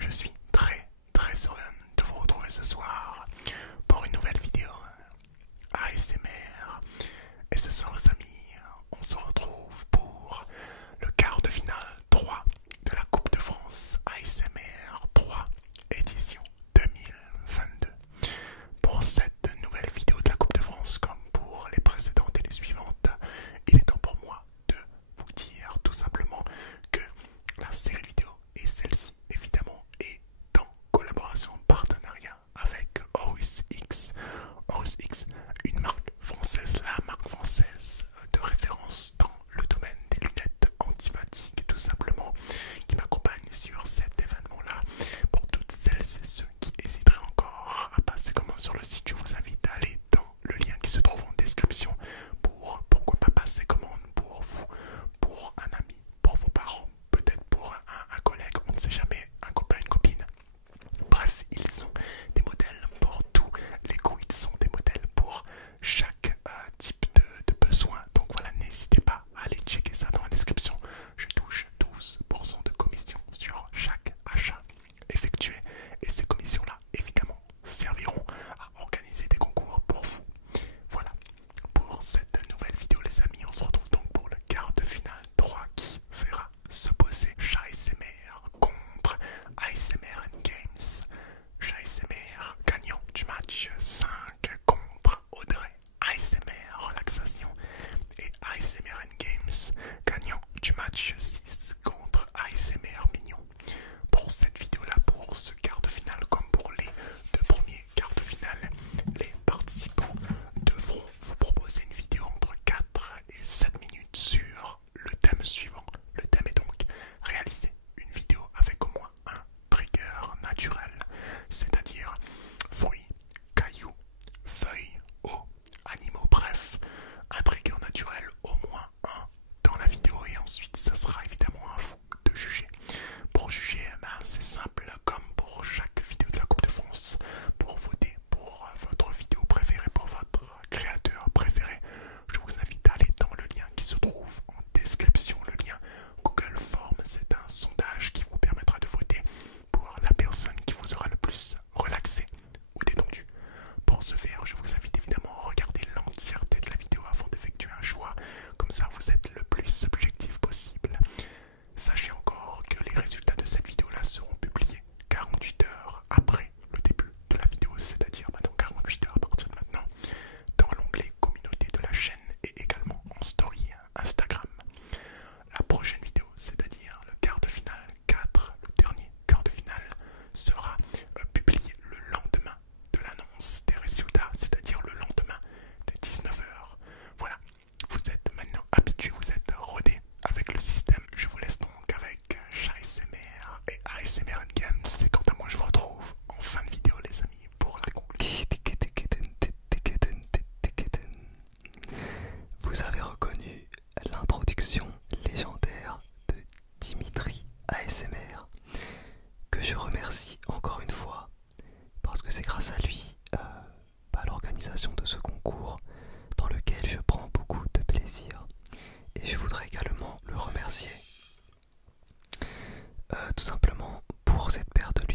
Je suis très heureux de vous retrouver ce soir pour une nouvelle vidéo ASMR. Et ce soir les amis, on se retrouve pour le quart de finale 3 de la Coupe de France ASMR 3 édition 2022. Pour cette nouvelle vidéo de la Coupe de France, comme pour les précédentes et les suivantes, il est temps pour moi de vous dire tout simplement que la série vidéo et celle-ci évidemment est en collaboration, partenariat avec Horus X. Horus X, une marque française, la marque française de référence dans le domaine des lunettes anti-fatigue, tout simplement, qui m'accompagne sur cet événement-là. Pour toutes celles et ceux qui hésiteraient encore à passer commande sur le site, je vous invite à aller dans le lien qui se trouve en description pour pourquoi pas passer commande pour vous, pour un ami, pour vos parents, peut-être pour un collègue, on ne sait jamais, un copain, une copine. Bref, ils sont des modèles pour tous les goûts, ils sont des modèles pour chaque type de besoin. Donc voilà, n'hésitez pas à aller checker ça dans la description. Je touche 12% de commission sur chaque achat effectué. Et ces commissions-là, évidemment, serviront à organiser des concours pour vous. Voilà, pour cette nouvelle vidéo les amis, on se retrouve donc pour le quart de finale 3 qui verra s'opposer ASMR contre ASMR Games. ASMR gagnant du match 5 contre Audrey ASMR Relaxation et ASMR Games gagnant du match 6 contre ASMR Mignon. Pour cette vidéo là, pour ce quart de finale comme pour les deux premiers quarts de finale, les participants devront vous proposer une vidéo entre 4 et 7 minutes sur le thème suivant. Le thème est donc réaliser une vidéo avec au moins un trigger naturel, c'est-à-dire fruits, cailloux, feuilles, eau, animaux, bref, un trigger naturel au moins un dans la vidéo et ensuite ça sera évidemment à vous de juger. Pour juger, c'est simple, comme pour chaque vidéo de la Coupe de France, pour voter pour votre vidéo préférée, pour votre créateur préféré, je vous invite à aller dans le lien qui se trouve en description, le lien Google Form. C'est un sondage qui vous permettra de voter pour la personne qui vous aura le plus relaxé ou détendu. Pour ce faire, je vous invite évidemment à regarder l'entièreté de la vidéo avant d'effectuer un choix, comme ça vous êtes le plus objectif possible. Sachez encore que les résultats de cette vidéo-là seront publiés 48 heures après le début de la vidéo, c'est-à-dire maintenant 48 heures à partir de maintenant, dans l'onglet communauté de la chaîne et également en story Instagram. La prochaine vidéo, c'est-à-dire le quart de finale 4, le dernier quart de finale, sera publié le lendemain de l'annonce des résultats, c'est-à-dire le lendemain des 19 heures. Voilà, vous êtes maintenant habitués, vous êtes rodés avec le système. Je vous laisse donc avec ASMR et ASMR Games. Et quant à moi, je vous retrouve en fin de vidéo les amis pour la conclusion. Vous avez reconnu l'introduction légendaire de Dimitri ASMR, que je remercie encore une fois, parce que c'est grâce à lui, à l'organisation de ce concours, dans lequel je prends beaucoup de plaisir. Et je voudrais également le remercier tout simplement pour cette paire de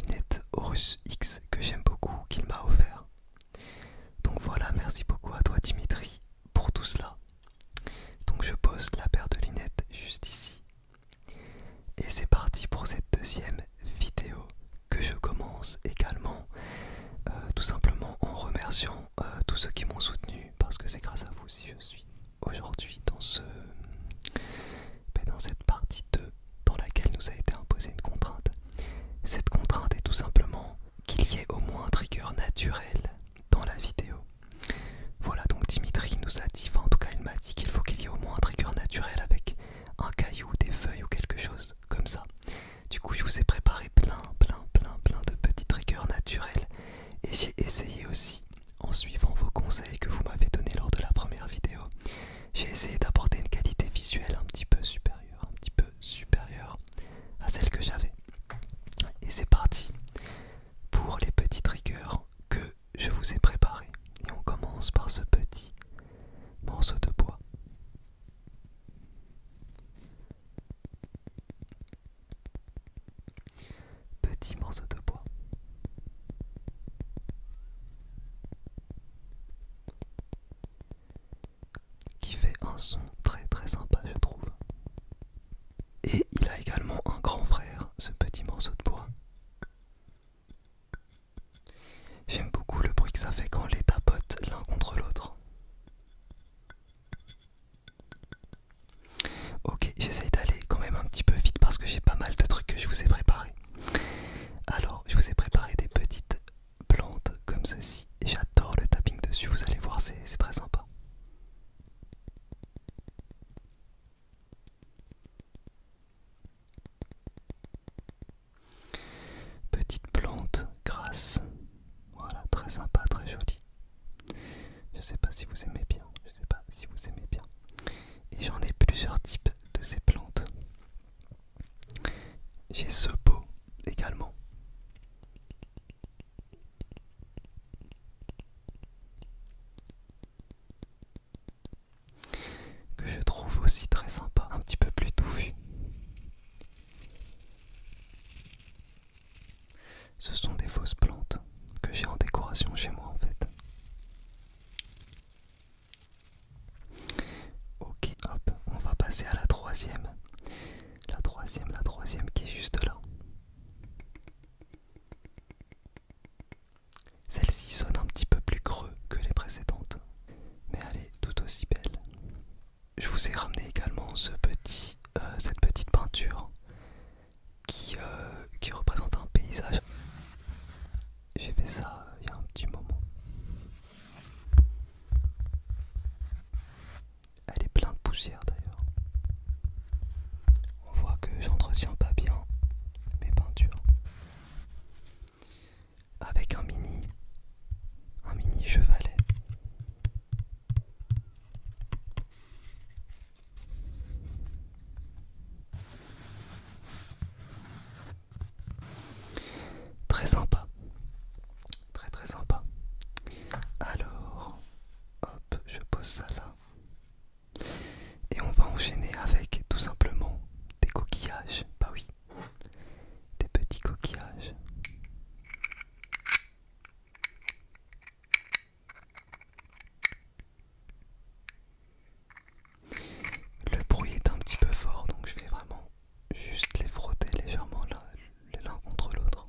très sympa. Très très sympa. Alors, hop, je pose ça là. Et on va enchaîner avec tout simplement des coquillages. Bah oui, des petits coquillages. Le bruit est un petit peu fort, donc je vais vraiment juste les frotter légèrement l'un contre l'autre.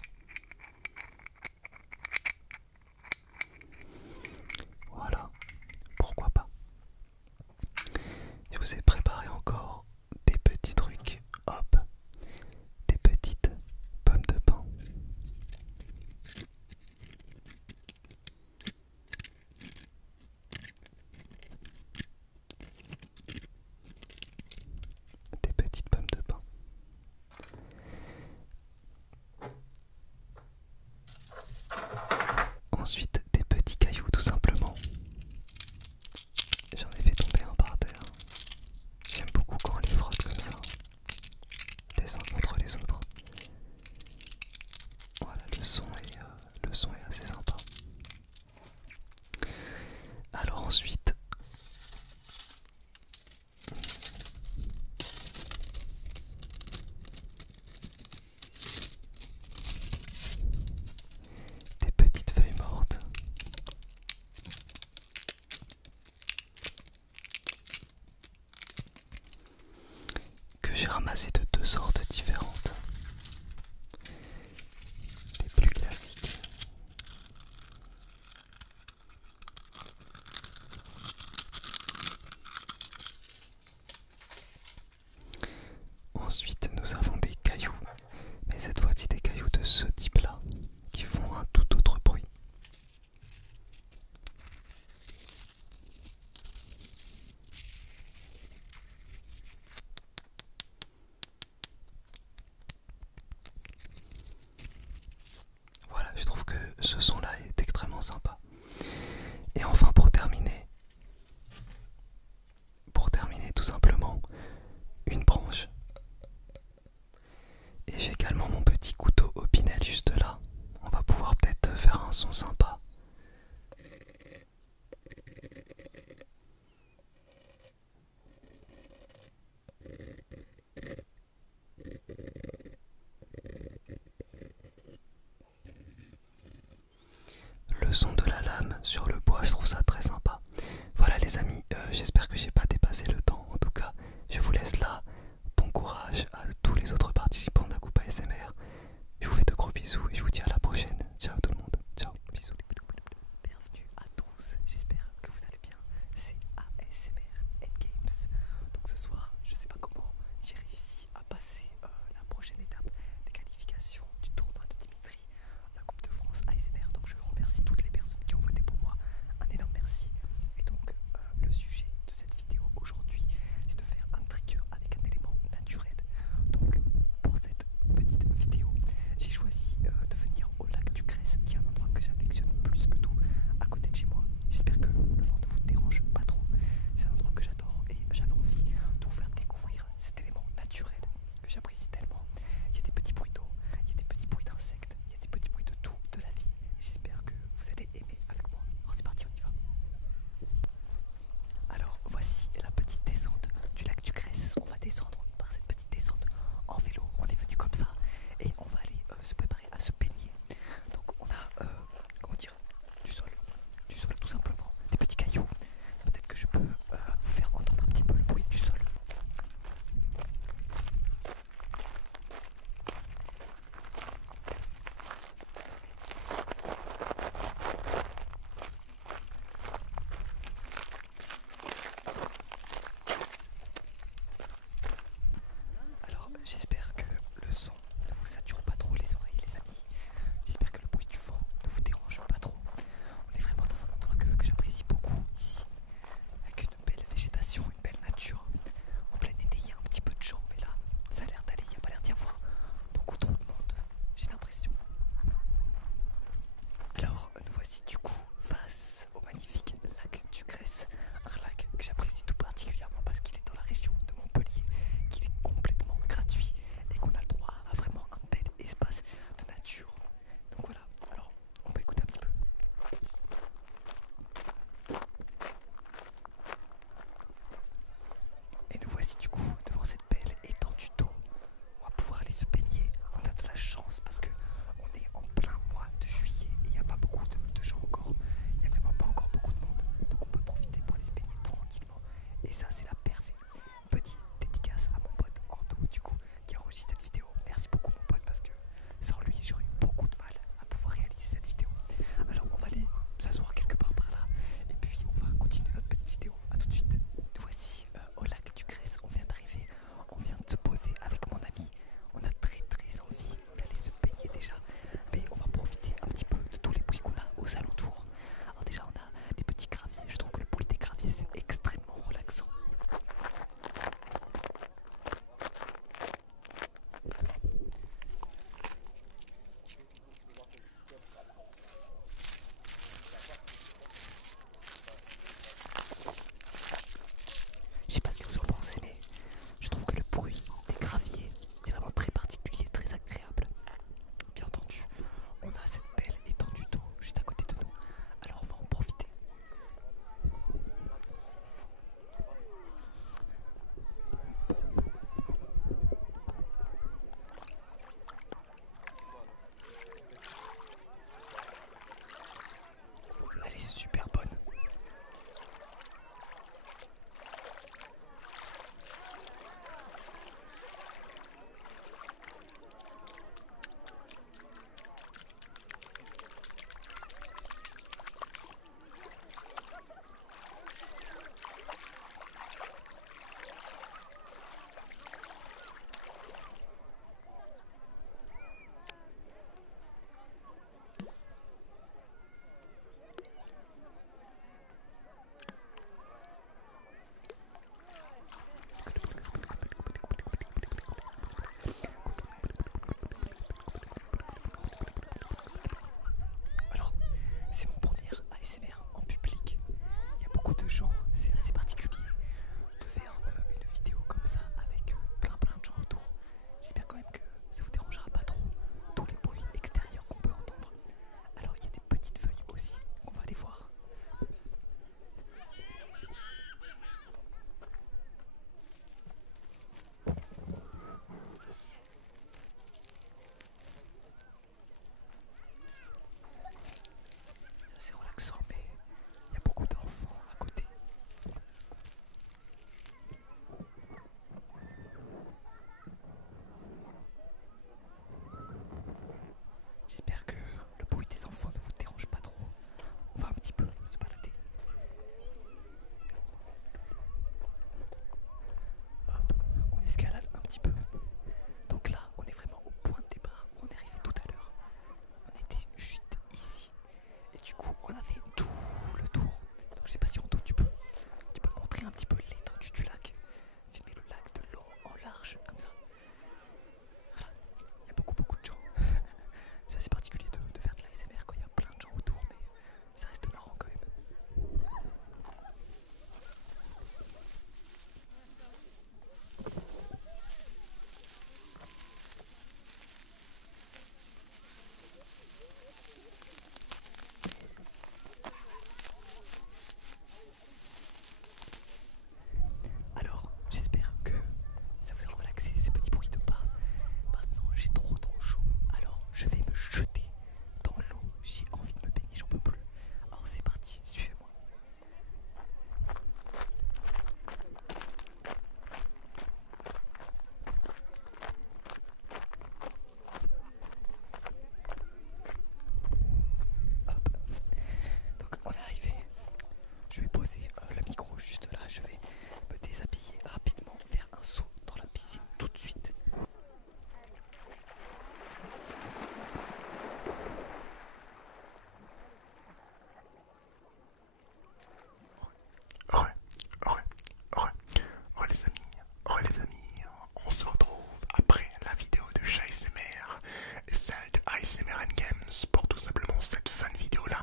celle de ASMR Games pour tout simplement cette fin de vidéo là.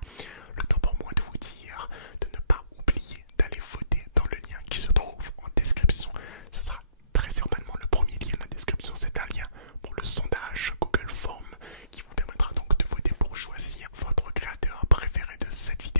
Le temps pour moi de vous dire de ne pas oublier d'aller voter dans le lien qui se trouve en description. Ce sera très certainement le premier lien de la description, c'est un lien pour le sondage Google Form qui vous permettra donc de voter pour choisir votre créateur préféré de cette vidéo.